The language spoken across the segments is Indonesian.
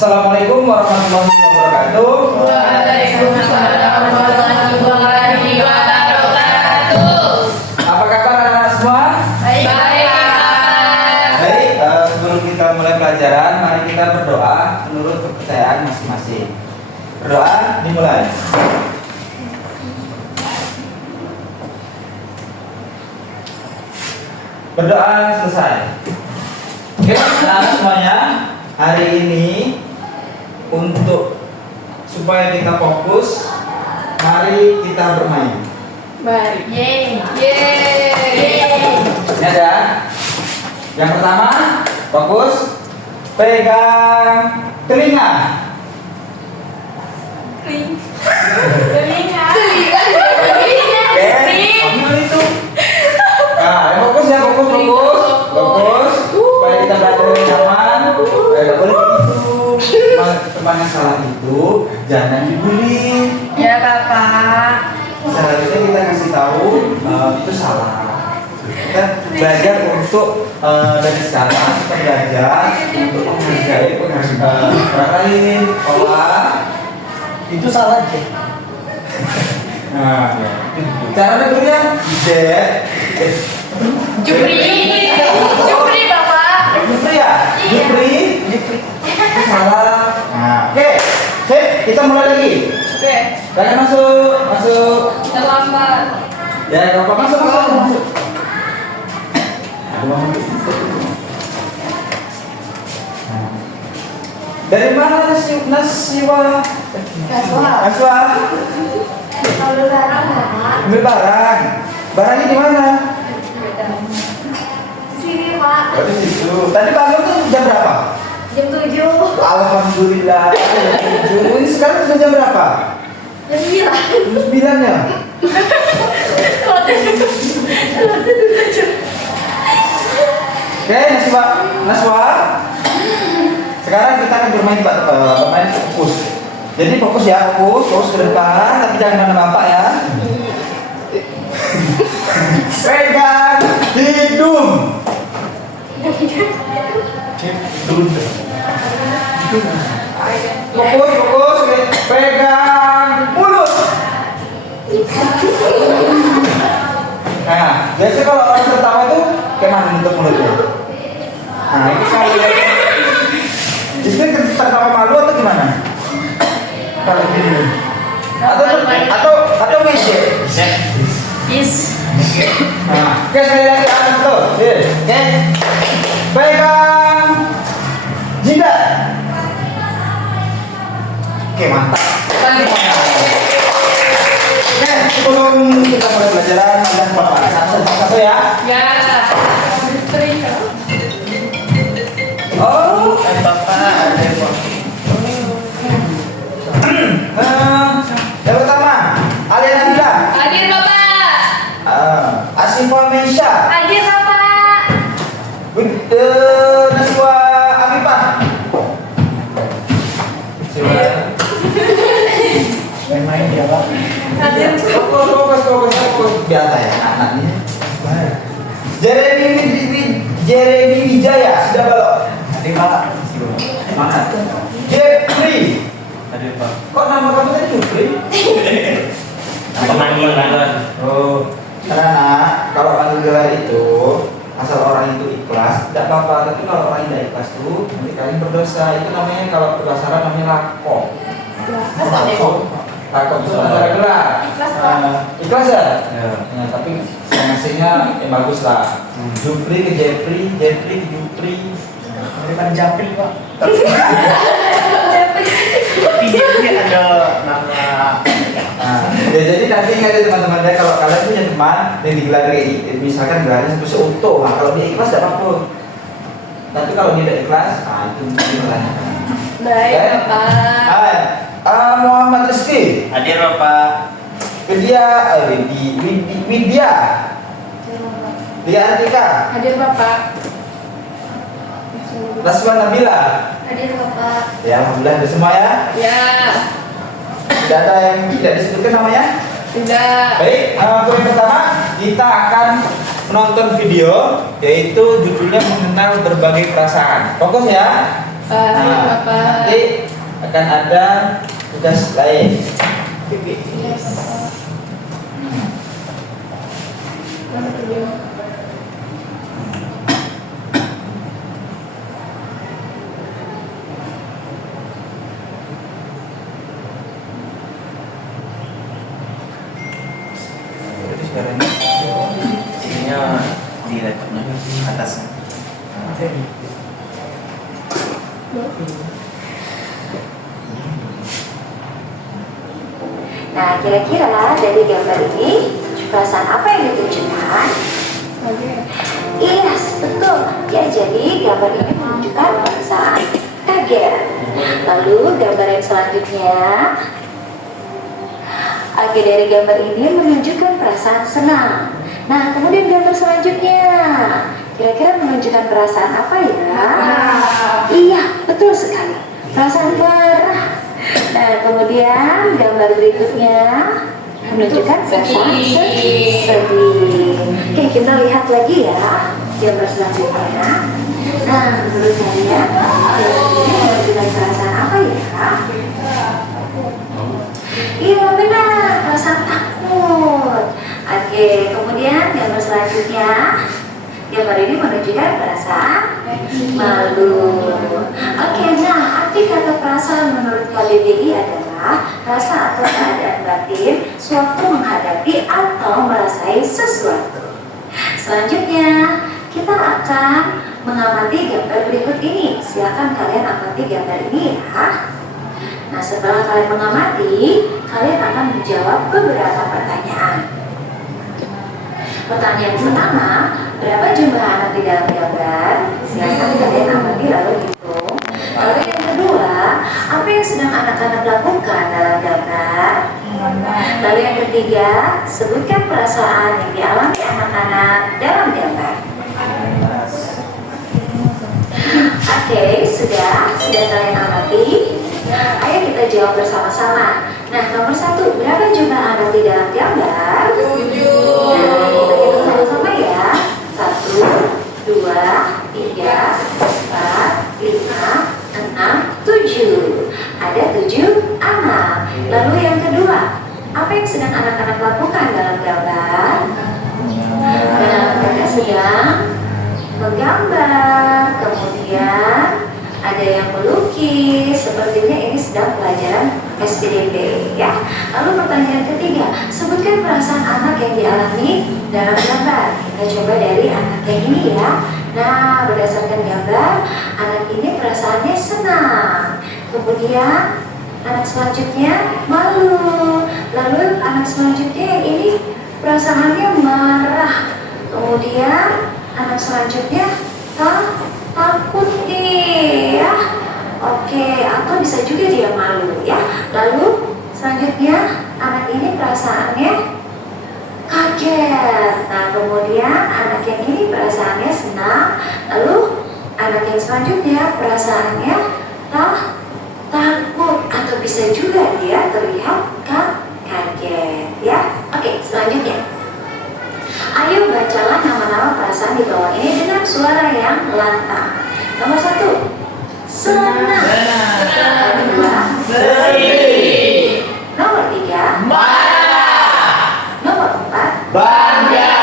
Assalamualaikum warahmatullahi wabarakatuh. Waalaikumsalam warahmatullahi wabarakatuh. Apa kabar anak-anak semua? Baik. Baik, sebelum kita mulai pelajaran, mari kita berdoa menurut kepercayaan masing-masing. Berdoa dimulai. Berdoa selesai. Oke, anak-anak semuanya, hari ini untuk supaya kita fokus, mari kita bermain. Baik. Yeay. Ini ada. Yang pertama, fokus. Pegang telinga. Telinga. Ambil itu. Nah, yang fokus ya, fokus. Supaya kita belajar dengan nyaman. Tidak boleh begitu. Teman yang salah itu jangan dibully. Ya, Bapak. Seharusnya kita kasih tahu itu salah. Kita belajar untuk dari sekarang kita belajar untuk menghargai orang lain. Pola Itu salah aja. nah, cara negurnya Jupri, Bapak. Jupri ya? Iya. Jupri salah. Nah, oke. Sip, kita mulai lagi. Oke. Kalian masuk. Terlambat. Ya, Bapak masuk. Dari mana Naswa? Naswa. Kalau sekarang, Bapak. Ambil barang. Barangnya di mana? Sini, Pak. Oh, di situ. Tadi bangun tuh jam berapa? Jam 7. Alhamdulillah. Ini sekarang sudah jam berapa? Jam 9. Jam 9 ya? Oke, Naswa. Sekarang kita akan bermain fokus. Jadi fokus ya, fokus ke depan, tapi jangan mana bapak ya. Pegang hidung. Fokus, pegang mulut. Nah, biasanya kalau orang tertawa itu kayak mana bentuk mulutnya? Nah, ini kalian itu tertawa malu atau gimana? Kalau gini, atau bisa? Is. Nah, oke sekali lagi atas tuh, oke, pegang jidat. Oke, mantap. Oke, sebelum kita mulai pelajaran, sudah bapak satu ya. Ya. Oh, Bapak ada yang pertama, Alia Nabila, Hadir, Bapak. Asifah Meisha, Hadir, Bapak. Naswa Afifah. main dia Pak. Hadir. Fokus. Biasa ya anaknya. Jeremy Wijaya sudah belum? Adik Pak. Mana? Jeffrey. Adik Pak. Kok nama kamu tadi Jeffrey? Pemanggilan. Oh, karena kalau panggilan itu asal orang itu ikhlas tidak apa-apa, tapi kalau orang tidak ikhlas tuh nanti kalian berdosa. Itu namanya kalau berbasaran namanya lakok. Lakok itu antara gerak. Ikhlas, Pak. Ikhlas ya? Ya. Nah, tapi ngasihnya yang bagus lah. Jupri ke Jeffrey ke Jupri. Daripada Japri Pak. Tapi dia ada nama. Nah, ya jadi nanti ingat ya teman-teman ya, kalau kalian punya teman yang digelar misalkan gelarnya sampai seutuh, nah kalau dia ikhlas tidak apa-apa. Tapi kalau dia tidak ikhlas, nah itu dipertanyakan. Baik, Ya? Bapak. Muhammad Rizky, Hadir Bapak. Widya Artika, Hadir, Bapak. Naswa Nabila. Hadir, Bapak. Ya alhamdulillah ada semua ya. Ya. Tidak ada yang tidak disebutkan namanya. Sudah. Baik, poin pertama kita akan menonton video yaitu judulnya mengenal berbagai perasaan. Fokus ya. Bapak. Nanti akan ada tugas lain. Yes. Jadi sekarang ininya di laptopnya atasnya. Nah, kira-kira dari gambar ini perasaan apa yang ditunjukkan? Iya, betul. Ya, jadi gambar ini menunjukkan perasaan kaget. Lalu gambar yang selanjutnya, Oke, dari gambar ini menunjukkan perasaan senang. Nah, kemudian gambar selanjutnya, kira-kira menunjukkan perasaan apa ya? Iya, betul sekali. Perasaan marah. Nah, kemudian gambar berikutnya menunjukkan perasaan sedih. Oke, kita lihat lagi ya gambar selanjutnya. Nah, menurut saya ini menunjukkan perasaan apa ya? Iya, benar, perasaan takut. Oke, kemudian gambar selanjutnya, gambar ini menunjukkan perasaan malu. Oke, nah arti kata perasaan menurut KBBI adalah rasa atau keadaan batin suatu menghadapi atau merasai sesuatu. Selanjutnya, kita akan mengamati gambar berikut ini. Silakan kalian amati gambar ini ya. Nah, setelah kalian mengamati, kalian akan menjawab beberapa pertanyaan. Pertanyaan pertama, berapa jumlah anak di dalam gambar? Silakan kalian amati lalu hitung. Lalu yang kedua, apa yang sedang anak-anak lakukan dalam gambar? Lalu yang ketiga, sebutkan perasaan yang dialami anak-anak dalam gambar. Oke, sudah kalian amati. Ayo kita jawab bersama-sama. Nah, nomor 1, berapa jumlah anak di dalam gambar? 7. Nah, kita hitung sama-sama ya. 1, 2, 3, 4, 5, 6, 7. Ada 7 anak. Lalu yang kedua, apa yang sedang anak-anak lakukan dalam gambar? Nah, mereka sedang menggambar. Kemudian ada yang melukis, sepertinya ini sedang pelajaran SPDP ya. Lalu pertanyaan ketiga, sebutkan perasaan anak yang dialami dalam gambar. Kita coba dari anak yang ini ya. Nah, berdasarkan gambar, anak ini perasaannya senang. Kemudian anak selanjutnya malu. Lalu anak selanjutnya yang ini perasaannya marah. Kemudian anak selanjutnya takut nih ya. Oke, atau bisa juga dia malu ya. Lalu selanjutnya anak ini perasaannya kaget. Nah, kemudian anak yang ini perasaannya senang. Lalu anak yang selanjutnya perasaannya takut, atau bisa juga dia terlihat kaget ya. Oke, selanjutnya, ayo bacalah nama-nama perasaan di bawah ini dengan suara yang lantang. Nomor 1, senang. Nomor 2, sedih. Nomor 3, Marah. nomor 4, Bangga.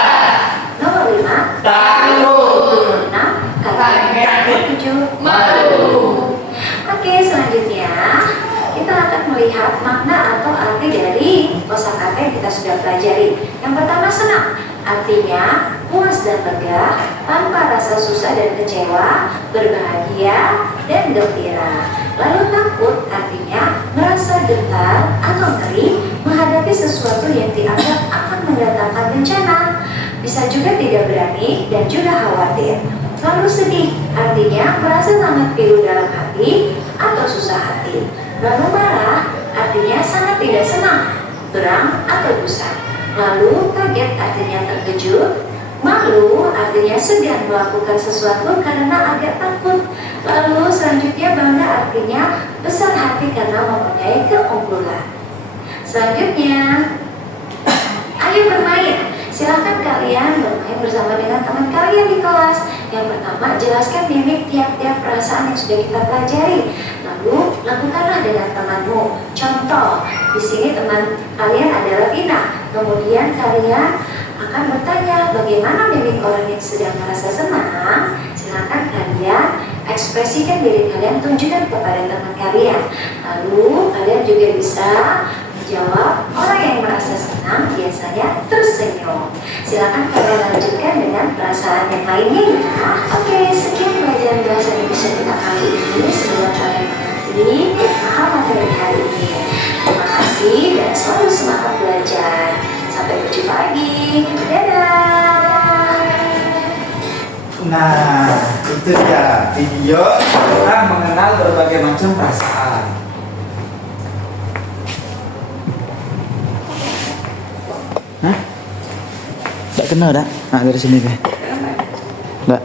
nomor 5, Takut. 6, Kaget. nomor 7, Malu. Oke, selanjutnya kita akan melihat makna atau arti dari kosakata yang kita sudah pelajari. Yang pertama, senang. Artinya puas dan lega, tanpa rasa susah dan kecewa, berbahagia dan gembira. Lalu takut artinya merasa gentar atau ngeri menghadapi sesuatu yang dianggap akan mendatangkan bencana. Bisa juga tidak berani dan juga khawatir. Lalu sedih artinya merasa sangat pilu dalam hati atau susah hati. Lalu marah artinya sangat tidak senang, geram atau gusar. Lalu kaget artinya terkejut. Malu artinya sedang melakukan sesuatu karena agak takut. Lalu selanjutnya bangga artinya besar hati karena mempunyai keunggulan. Selanjutnya, ayo bermain. Silahkan kalian bermain bersama dengan teman kalian di kelas. Yang pertama, jelaskan mimik tiap-tiap perasaan yang sudah kita pelajari. Lalu, lakukanlah dengan temanmu. Contoh, di sini teman kalian adalah Vina. Kemudian kalian akan bertanya bagaimana mimik orang yang sedang merasa senang. Silahkan kalian ekspresikan diri kalian, tunjukkan kepada teman kalian. Lalu kalian juga bisa menjawab, orang yang merasa senang biasanya tersenyum. Silakan kalian lanjutkan dengan perasaan yang lainnya ya. Oke, sekian pelajaran bahasa Indonesia kita kali ini. Semoga kalian mengerti dan paham materi hari ini. Terima kasih dan selalu semangat belajar. Sampai berjumpa lagi. Dadah. Nah, itu dia video tentang mengenal berbagai macam perasaan. Hah? Tidak kenal dah? Nah, dari sini deh. Enggak.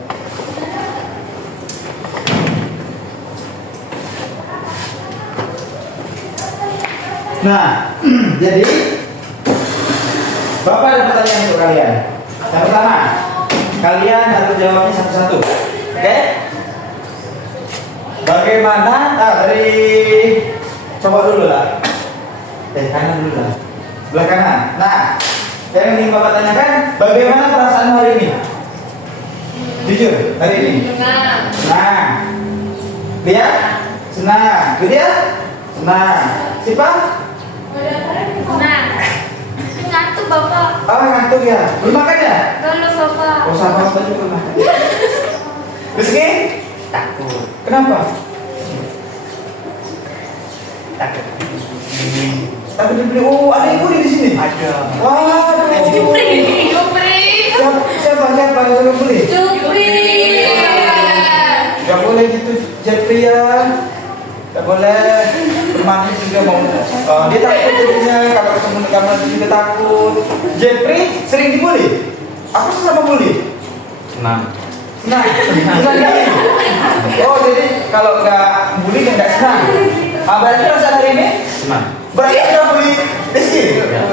Nah, jadi Bapak ada pertanyaan untuk kalian. Yang pertama, kalian harus jawabnya satu-satu. Oke? Bagaimana? Dari coba dulu lah. Kanan dulu lah. Sebelah kanan. Nah, yang ingin Bapak tanyakan, bagaimana perasaan hari ini? Jujur, hari ini. Senang. Dia? Senang. Dia? Senang. Siapa? Nah, ngantuk Bapak. Ngantuk ya. Belum makan ya? Belum Bapak. Oh, sama Bapak juga belum makan. Rizky? Takut. Kenapa? Takut. Takut dibeli. Oh, ada yang beli di sini? Ada. Wah, Jupri. Siapa yang beli? Jupri. Gak boleh gitu, Jepri ya. Gak boleh. Temannya juga mau. Dia takut jadinya. Kalau ketemu di kamar dia juga takut. Jepri sering dibully? Aku sama bully? Senang. Senang. Oh, jadi kalau nggak bully nggak senang. Berarti perasaan hari ini? Senang. Berarti sudah bully Rizky?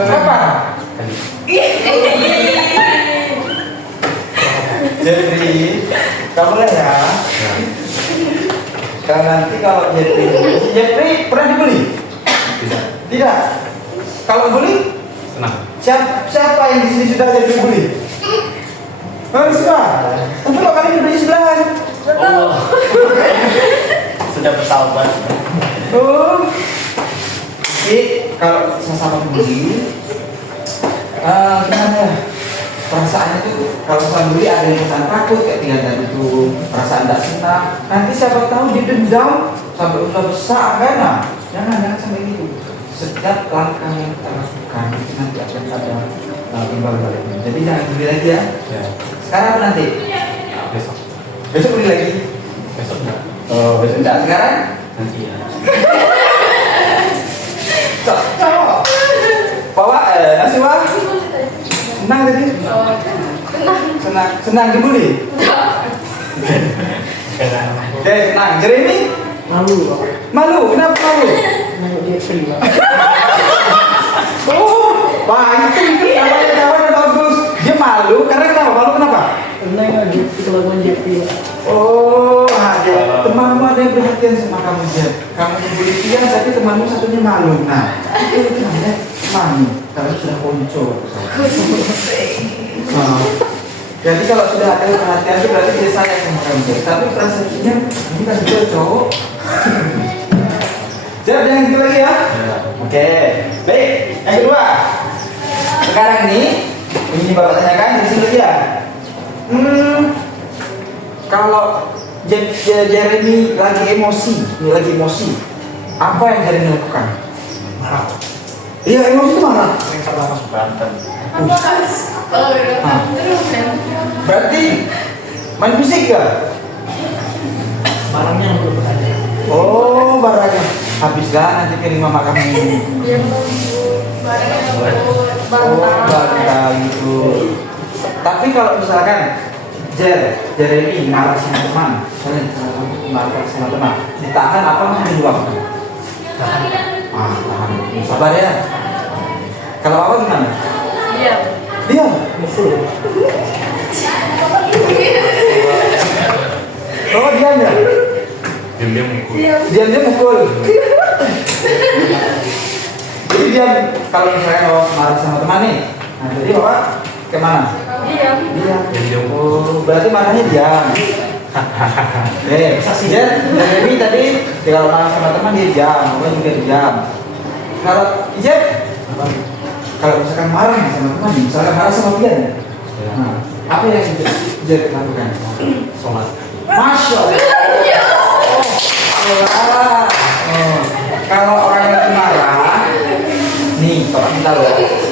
Apa? Jepri, kamu boleh ya? Kalau nanti kalau Jepri pernah dibully? Tidak. Tidak. Kalau bully? Senang. Siapa yang di sini sudah jadi bully? Siapa? Tapi kalau kalian duduk di sebelahan. Oh. Sudah bersahabat. Oh. Jadi kalau sama bully, gimana ya? Perasaannya tuh kalau sama bully ada yang perasaan takut kayak kelihatan itu, perasaan tidak senang. Nanti siapa tahu dia dendam sampai udah besar kan? Nah, jangan sampai gitu. Setiap langkah yang kita lakukan itu nanti akan ada timbal baliknya. Jadi jangan beli lagi ya. Ya. Sekarang apa nanti? Besok. Besok beli lagi. Besok enggak. Oh, besok enggak. Sekarang? Nanti ya. Cok. Bawa nasi wah. Senang tadi? Senang dibully? Oke, senang. Jeremy? Malu? Kenapa malu? Oh, wah itu kawan bagus. Dia malu karena kenapa? Malu kenapa? Karena nggak gitu kelakuan Jepri. Oh, ada temanmu ada yang perhatian sama kamu Jep. Kamu dibully dia, tapi temanmu satunya malu. Nah, itu namanya temanmu. Karena sudah ponco. Nah, jadi kalau sudah ada perhatian itu berarti dia sayang sama kamu. Tapi persepsinya ini kan juga cowok. Jep, jangan gitu lagi ya. Oke, baik. Yang kedua, sekarang ini Bapak tanyakan di sini ya. Kalau Jeremy lagi emosi, apa yang Jeremy lakukan? Marah. Iya, emosi itu marah. Yang pertama berantem. Berarti main fisik gak? Barangnya untuk bertanya. Oh, barangnya habislah nanti kirim mama kamu ini. Oh, barang gitu. Tapi kalau misalkan Jeremy marah sama teman, marah sama teman, ditahan apa masih diluapkan? Tahan. Sabar ya. Kalau apa gimana? Iya. Diam. Oh, diam ya? Diam-diam mukul. Diam-diam mukul. Jadi diam kalau misalnya kalau marah sama teman nih. Nah, jadi Bapak kemana? Diam. Diam. Diam-diam. Oh, berarti marahnya diam. Jadi tadi kalau marah sama teman dia diam, Bapak juga diam. Kalau Ijek, kalau misalkan marah nih sama teman, misalkan marah sama dia, nah, apa yang Ijek lakukan? Sholat. Masya Allah. Oh. Kalau orang lagi marah, nih kalau kita loh,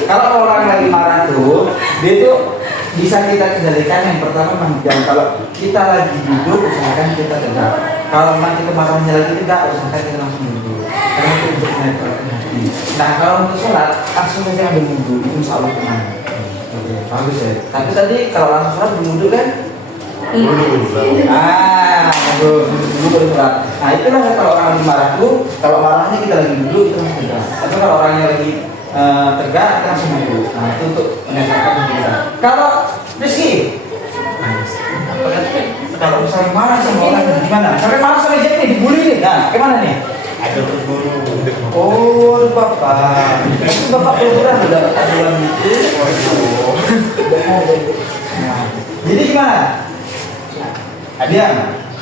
kalau orang lagi marah tuh, dia tuh bisa kita kendalikan. Yang pertama mendiam. Kalau kita lagi duduk, usahakan kita tegak. Kalau memang kita marahnya lagi tegak, usahakan kita langsung duduk. Karena itu untuk menaikkan hati. Nah, kalau untuk sholat, langsung saja ambil wudhu, insya Allah tenang. Oke, bagus ya. Tapi tadi kalau langsung sholat berwudhu kan? Dulu. Ah, bagus. Dulu baru sholat. Nah, itulah kalau orang lagi marah tuh, kalau marahnya kita lagi duduk itu langsung tegak. Tapi kalau orangnya lagi tegak, kita langsung duduk. Nah, itu untuk menaikkan hati kita. Kalau Rizky, kalau misalnya marah sama orang gimana? Sampai marah sama Jack nih, dibully nih. Nah, gimana nih? Ada guru. Oh, Bapak. Itu Bapak pura-pura udah aduan gitu. Nah, jadi gimana? Diam.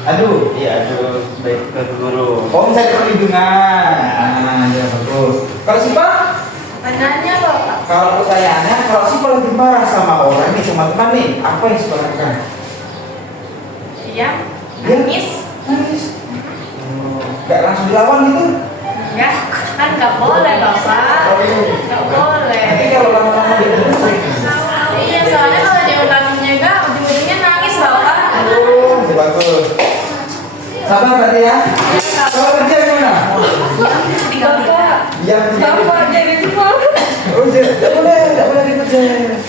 Aduh. Iya, aduh. Baik ke guru. Oh, misalnya perlindungan. Nah, ya bagus. Kalau Sipa? Mananya Bapak? Kalau pertanyaannya, kalau Sipa lagi marah sama orang nih, sama teman nih, apa yang Sipa lakukan? Diam. Diam? Nangis. Nangis. Gak langsung dilawan gitu? Ya, kan nggak boleh Bapak. Nggak boleh. Tapi kalau lama-lama dia Iya, soalnya kalau diulangin juga ujung-ujungnya nangis Bapak. oh, bagus. Sabar berarti ya. Kalau kerja gimana? Bapak. Diam tidak. Bapak jadi semua. Oh, tidak boleh dikerja.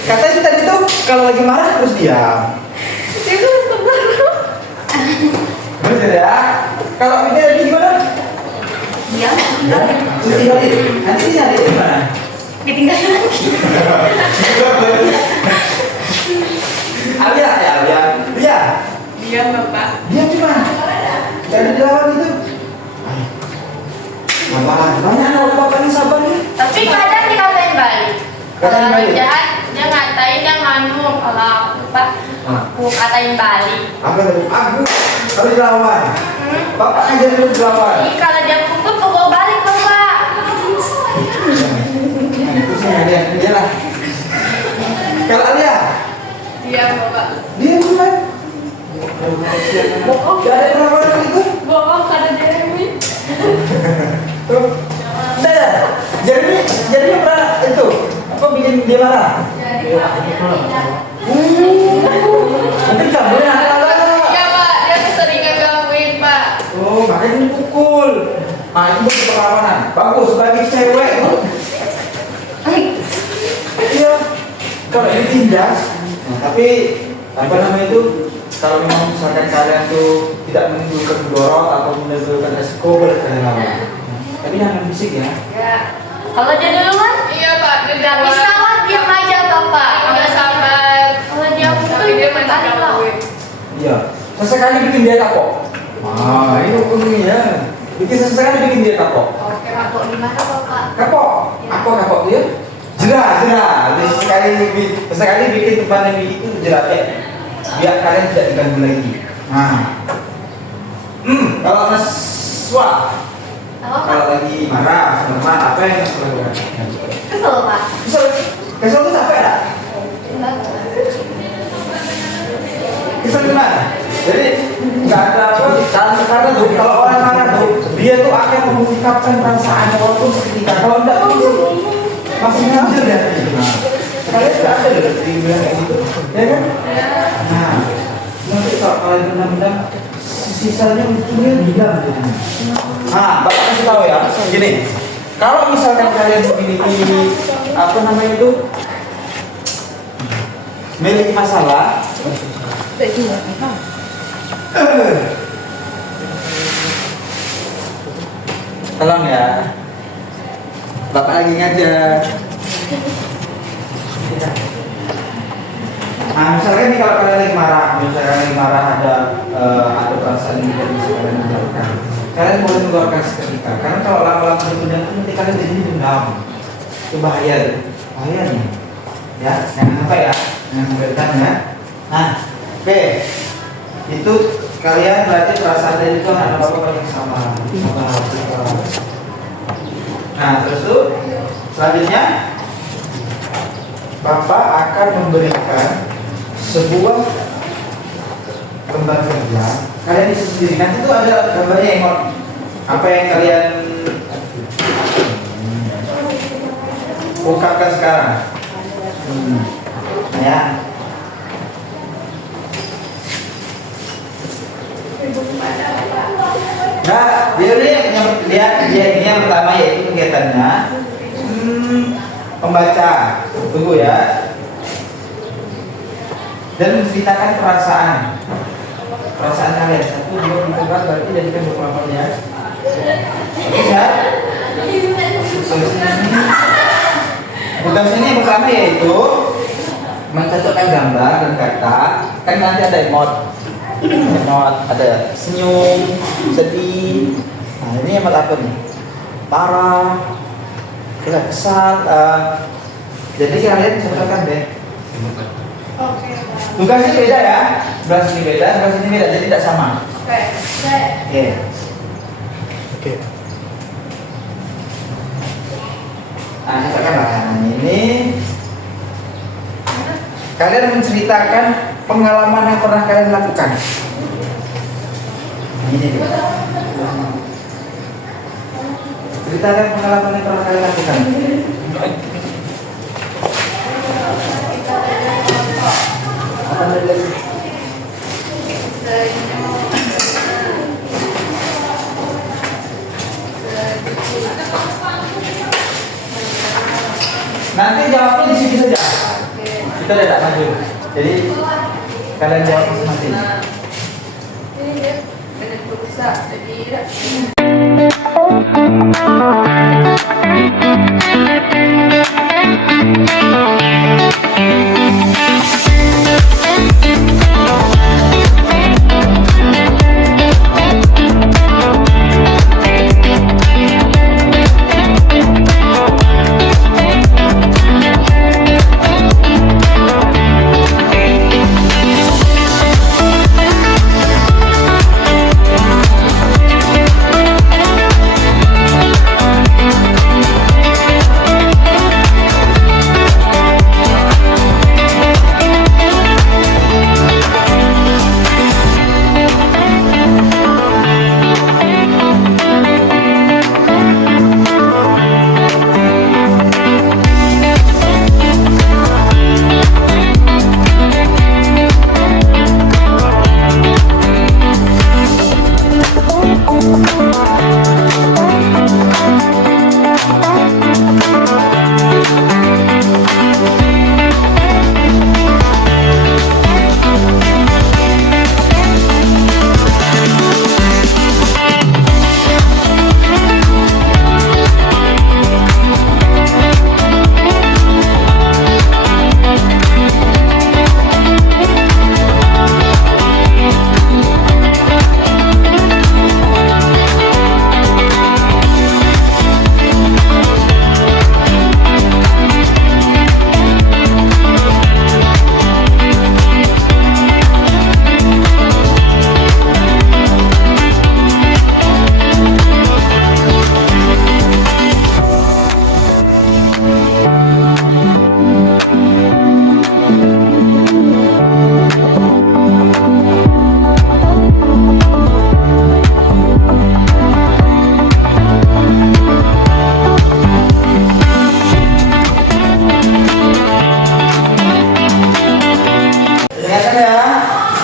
Katanya sih tadi tuh kalau lagi marah terus diam. Itu sebenarnya. Bener ya? Kalau kerja tadi gimana? Diam. Terus tinggalin. Nanti nyari di mana? Ketinggalan lagi. Alia ya, Alia. Lia. Diam Bapak. Dia cuma jadi dilawan itu. Banyak anak bapak ini sabar nih. Tapi kadang dikatain balik. Kalau Katain orang balik? jahat, dia ngatain yang nganu. Kalau Bapak, aku katain balik. Apa itu? Aku kalau dilawan. Bapak aja dulu dilawan. Ih, kalau dia pukul balik Bapak. Nah, itu sih dia lah. Kalau Alia, Diam Bapak. dia cuma. Bohong. Gak ada perlawanan itu. Bohong karena Jeremy. Tuh. Jadi pernah itu apa bikin dia marah? Mungkin kamu yang anak-anak. Iya Pak, dia keseringan gangguin Pak. Oh, makanya dipukul. Nah, itu bentuk perlawanan. Bagus bagi cewek. Iya. Kalau ini tindas, nah, tapi apa namanya itu? Kalau memang misalkan kalian tuh tidak menimbulkan mudorot atau menimbulkan resiko, boleh kalian lawan. Tapi jangan fisik ya. Ya. Kalau dia duluan? Iya Pak, dia nggak bisa lah, diam aja Bapak. Nggak sabar. Kalau dia pukul, dia balik lah. Iya. Sesekali bikin dia kapok. Ah, ini hukumnya ya. Sesekali bikin dia kapok. Oke, kapok gimana Bapak? Kapok. Apa kapok dia? Jerah. Sesekali bikin teman yang itu jerah ya. Biar kalian tidak diganggu lagi. Nah. Kalau Naswa, kalau lagi marah sama teman, apa yang Naswa lakukan? Kesel Pak. Kesel tuh capek tak? Kesel gimana? Jadi nggak ada apa karena tuh kalau orang marah tuh dia tuh akan mengungkapkan perasaannya walaupun seketika. Kalau enggak tuh langsung ngajar ya. Kalian nggak ada dari bilang kayak gitu, ya kan? Nah, nanti kalau kalian benar-benar sisanya ujungnya diam. Nah, Bapak kasih tahu ya, gini. Kalau misalkan kalian memiliki apa namanya itu memiliki masalah, tolong ya, Bapak lagi ngajar. Nah, misalkan nih kalau kalian lagi marah, ada perasaan yang tidak bisa kalian menjauhkan. Kalian boleh mengeluarkan seketika. Karena kalau lama-lama berpendam itu nanti kalian jadi dendam. Itu bahaya nih. Ya, jangan sampai ya, jangan sampai ya. Nah, oke. Itu kalian berarti perasaan dari itu anak bapak yang sama. Nah, terus tuh selanjutnya Bapak akan memberikan sebuah lembar kerja. Kalian bisa sendiri. Nanti itu ada gambarnya yang apa yang kalian ungkapkan sekarang. Ya. Nah, dia ini yang pertama yaitu kegiatannya pembaca. Tunggu ya. Dan menceritakan perasaan kalian. 1, 2, 3, 4 berarti jadikan 28 ya. Bisa? Tugas ini yang pertama yaitu mencocokkan gambar dan kata. Kan nanti ada emot, ada senyum, sedih. Nah ini emot apa nih? Marah, kita kesal. Jadi kalian cocokkan deh. Tugas ini beda ya, sebelah sini beda, sebelah sini beda, jadi tidak sama. Oke. Nah, katakanlah ini kalian menceritakan pengalaman yang pernah kalian lakukan. Ini dia. Ceritakan pengalaman yang pernah kalian lakukan. Apa lagi? Nanti jawabnya di sini saja. Kita tidak maju. Jadi kalian jawab masing-masing. Ini dia benar berusaha jadi.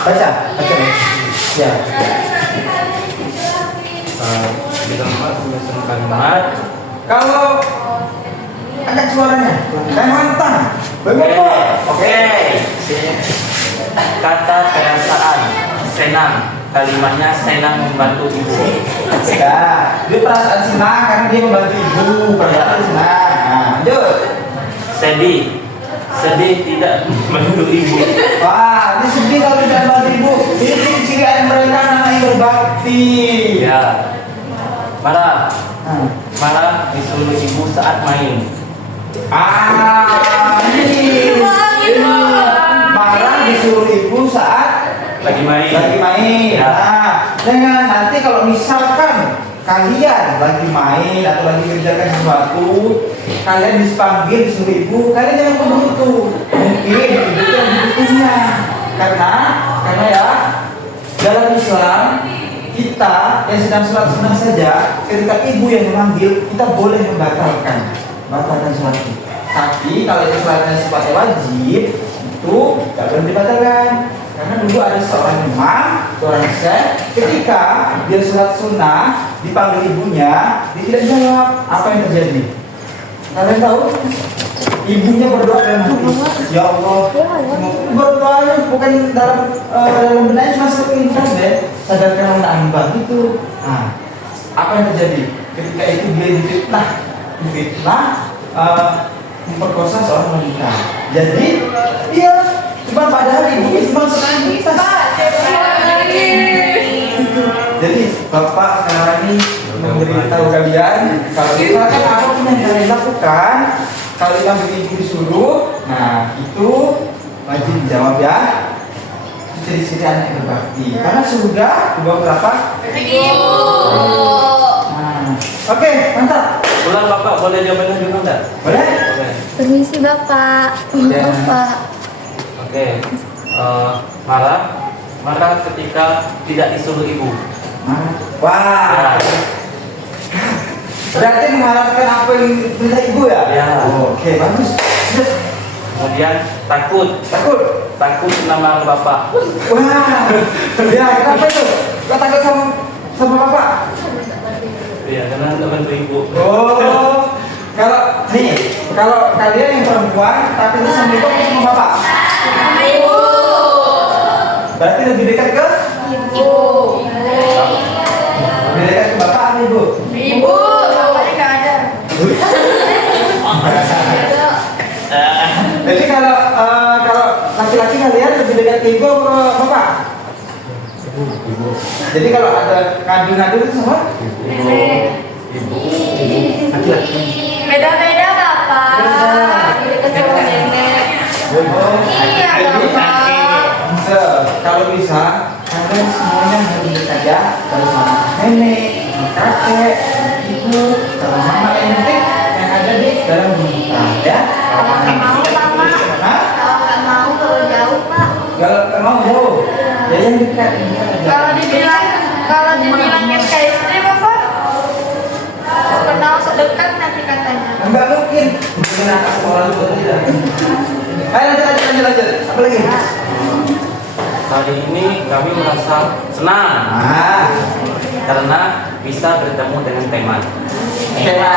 Baca ya. Di tempat menyusun kalimat. Kalau angkat suaranya, dan lantang. Oke. Kata perasaan senang. Kalimatnya senang membantu ibu. Ya, dia perasaan senang karena dia membantu ibu. Perasaan senang. Nah, lanjut. Sedih. sedih tidak membantu ibu. Wah, ini sedih kalau tidak bantu ibu. Ini ciri mereka anak yang berbakti. Ya. Marah. Nah. Marah disuruh ibu saat main. Ini marah disuruh ibu saat Lagi main. Ya. Nah, dengan nanti kalau misalkan kalian lagi main atau lagi kerjakan sesuatu, kalian dipanggil disuruh ibu, kalian jangan membutuh. Mungkin ibu itu yang butuhnya. Karena ya dalam Islam kita yang sedang sholat sunnah saja, ketika ibu yang memanggil, kita boleh membatalkan sholat itu. Tapi kalau itu sholatnya sifatnya wajib, itu tidak boleh dibatalkan. Karena dulu ada seorang imam, seorang syekh, ketika dia sholat sunnah dipanggil ibunya, dia tidak jawab. Apa yang terjadi? Kalian tahu? Ibunya berdoa dalam hati, ya Allah, berdoanya bukan dalam benaknya cuma seperti deh, sadarkan anak hamba itu. Nah, apa yang terjadi? Ketika itu dia difitnah, memperkosa seorang wanita. Jadi dia cuma padahal ibunya cuma sekaligus. Jadi bapak sekarang ini memberitahu kalian kalau misalkan apapun yang kalian lakukan, kalau kita ibu disuruh, nah itu wajib dijawab ya. Ciri-ciri anak yang berbakti. Karena sudah dua berapa? Nah, oke, mantap. Ulang bapak, boleh jawabannya juga enggak? Boleh? Boleh. Permisi Bapak. Ya. Maaf Pak. Oke. Marah ketika tidak disuruh ibu. Wah. Berarti mengharapkan apa yang minta ibu ya? Ya. Oke, bagus. Kemudian takut nama bapak. Wah. Ya, kenapa itu? Kau takut sama bapak? Iya, karena tidak bantu ibu. Oh. Kalau kalian yang perempuan takutnya sama ibu atau sama bapak? Ibu. Berarti lebih dekat ke? Ibu. Lebih dekat ke bapak atau ibu? Ibu. Bapaknya nggak ada. Jadi kalau laki-laki kalian lebih dekat ke ibu atau bapak? Ibu. Jadi kalau ada ngadu-ngadu itu sama? Ibu. Laki-laki. Beda-beda Bapak. Dekat sama nenek. Iya Bapak. Kalau bisa, kalian semuanya harus dekat ya. Kalau sama nenek, kakek, ibu, kalau mama yang penting yang ada di dalam rumah ya. Kalau nggak mau Mama. Kalau nggak mau kalau jauh Pak. Kalau mau jauh, ya yang dekat. Kalau dibilangin kayak istri Bapak. Kenal sedekat nanti katanya. Enggak mungkin. Mungkin anak sekolah juga tidak. Ayo lanjut. Apa lagi? Hari ini kami merasa senang karena bisa bertemu dengan teman. Ya.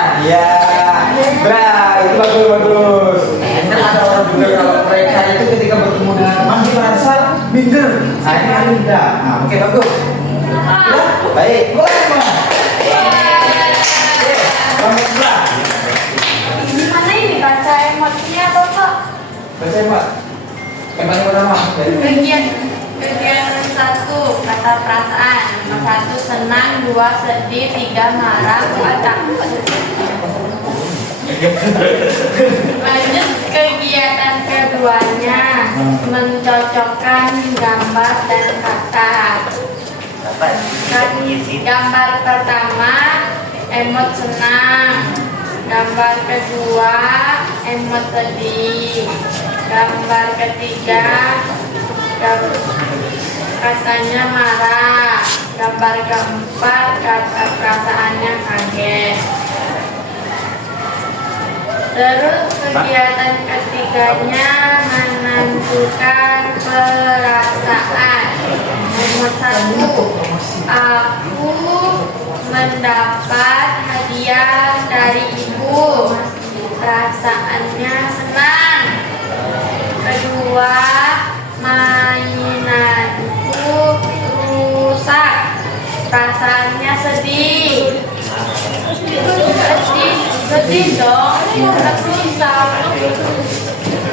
Itu bagus. Kan ada orang juga kalau mereka itu ketika bertemu dengan teman dia merasa minder. Nah ini kan tidak. Nah oke bagus. Ya, baik. Mulai teman. Gimana ini baca emotnya Bapak? Baca emot. Emot yang pertama. Bagian 1 kata perasaan. 1 senang, 2 sedih, 3 marah, 4 takut. Lanjut kegiatan keduanya, mencocokkan gambar dan kata. Gambar pertama emot senang, gambar kedua emot sedih, gambar ketiga katanya marah, gambar keempat kata perasaannya kaget. Terus kegiatan ketiganya menentukan perasaan. Nomor 1, aku mendapat hadiah dari ibu, perasaannya senang. Kedua, mainanku rusak, perasaannya sedih. Sedih dong, rusak.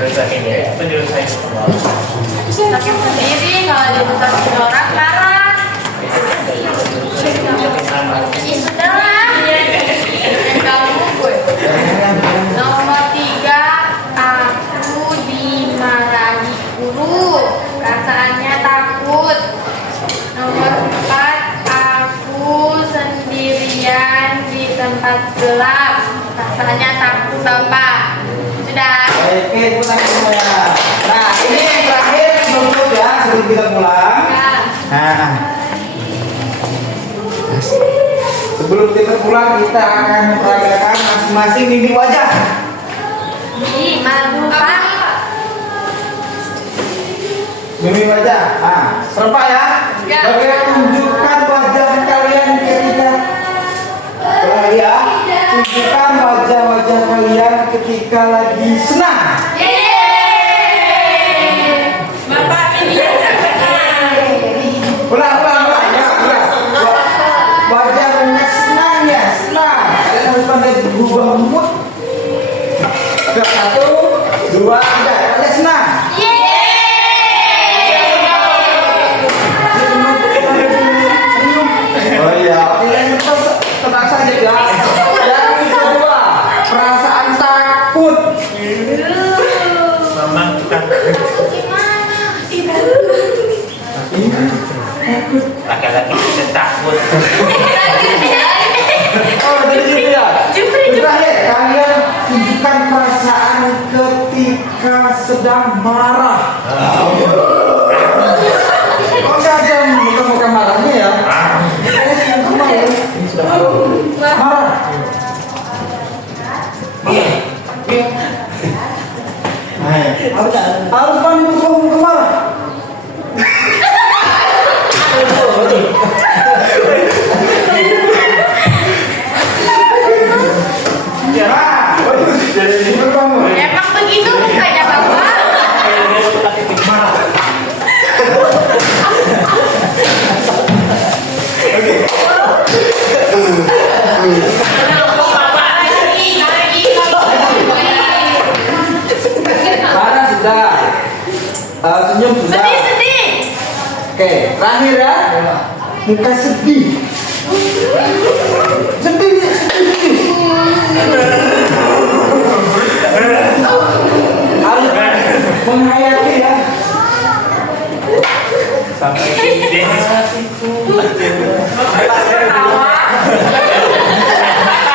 Penyelesaian semua. Sakit sendiri kalau dibesarin orang parah. Ih, sudahlah. Kamu gue. Nomor 3, aku dimarahi guru. Perasaannya takut. Nomor 4, aku sendirian di tempat gelap. Perasaannya takut bapak. Sudah. Oke, putar semuanya. Nah, ini yang terakhir menutup ya sebelum kita pulang. Ya. Nah, sebelum kita pulang kita akan memperagakan masing-masing mimik wajah. Ih, malu pak. Mimik wajah. Nah, serempak ya. Ya. Oke, tunjukkan wajah kalian ketika ya. Tunjukkan wajah-wajah kalian ketika lagi senang. Bapak ini Ulang. Ya. Wajahnya senang ya, senang. Kalian harus pandai berubah mood. 1, 2, 3. Kalian senang. Oh iya, kalian tenang saja ya. Yang kedua, perasaan takut. Memang juga laki-laki bisa takut. Oh, jadi gitu ya. Terakhir, kalian tunjukkan perasaan ketika sedang marah. Oh, nggak ada muka-muka marahnya ya? Kayaknya sih yang kemarin. Ini sudah marah. Nah, harus panik muka marah. emang begitu mukanya bapak. Marah sudah. Senyum sudah. Sedih. Oke, terakhir ya. Muka sedih. Sedih. Harus menghayati ya. Sampai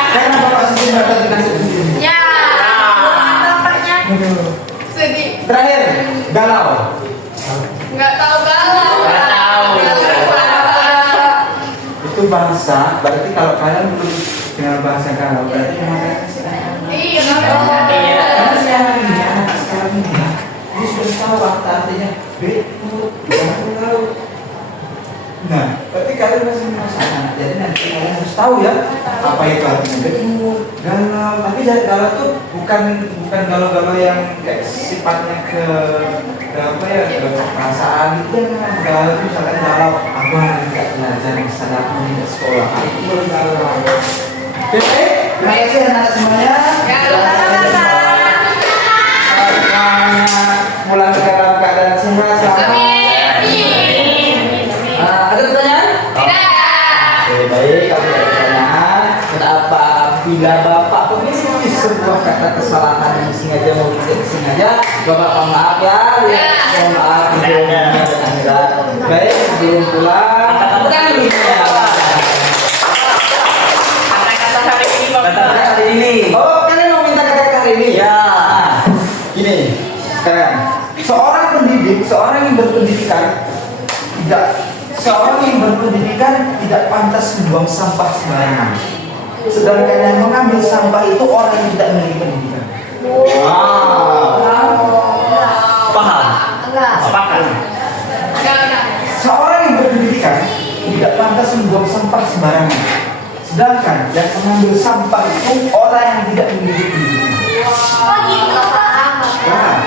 Karena bapak sedih bapak dikasih sedih. Ya. Bapaknya sedih. Terakhir, galau. Nggak tahu galau. Nggak tahu. Itu bahasa. Berarti kalau kalian belum dengan bahasa galau, berarti memang kalian masih anak. Iya. Karena si anak ini, anak sekarang ini ya, dia sudah tahu apa artinya betul, galau. Nah, berarti kalian masih masa anak, jadi nanti kalian harus tahu ya apa itu artinya betul, galau. Tapi galau itu bukan galau-galau yang kayak sifatnya ke apa ya, ke perasaan gitu. Jangan galau itu misalkan galau aku nggak belajar masa depan di sekolah, aku boleh galau. Oke, terima kasih anak semuanya. Ya, sama-sama. Pulang ke dalam keadaan sehat. Selamat. Ada pertanyaan? Oke, baik. Kalau ada pertanyaan, kenapa bila bapak memiliki sebuah kata kesalahan yang sengaja mau tidak sengaja, bapak maaf ya. Mohon maaf di dunia dan akhirat. Baik, sebelum pulang, bukan dulu ya. Kata-kata hari ini. Oh, kalian mau minta kata-kata hari ini? Ya. Gini, sekarang seorang pendidik, seorang yang berpendidikan tidak pantas membuang sampah sembarangan. Sedangkan yang mengambil sampah itu orang yang tidak memiliki pendidikan. paham. Apakah? Seorang yang berpendidikan tidak pantas membuang sampah sembarangan. Sedangkan yang mengambil sampah itu orang yang tidak memiliki pendidikan. Nah,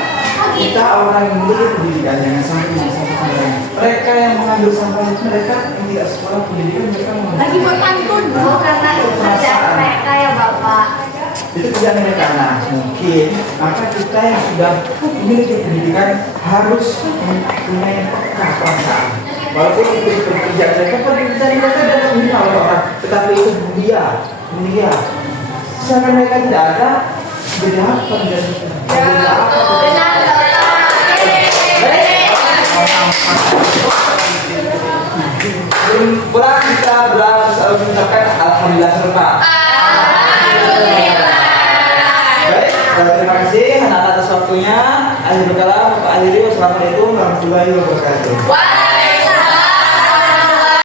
kita orang yang memiliki pendidikan jangan sampai sembarangan. Mereka yang mengambil sampah itu mereka yang tidak sekolah pendidikan, mereka Lagi buat pantun. Karena itu kerja mereka ya bapak. itu pekerjaan mereka. Nah, mungkin maka kita yang sudah memiliki pendidikan harus mempunyai perasaan. Walaupun itu pekerjaan mereka, pekerjaan mereka dapat minimal orang, tetapi itu mulia. Misalkan mereka tidak ada, jadi apa pulang kita selalu mengucapkan alhamdulillah serta. Baik, terima kasih anak atas waktunya. Akhir kalam, Pak Akhiri, wassalamualaikum warahmatullahi wabarakatuh.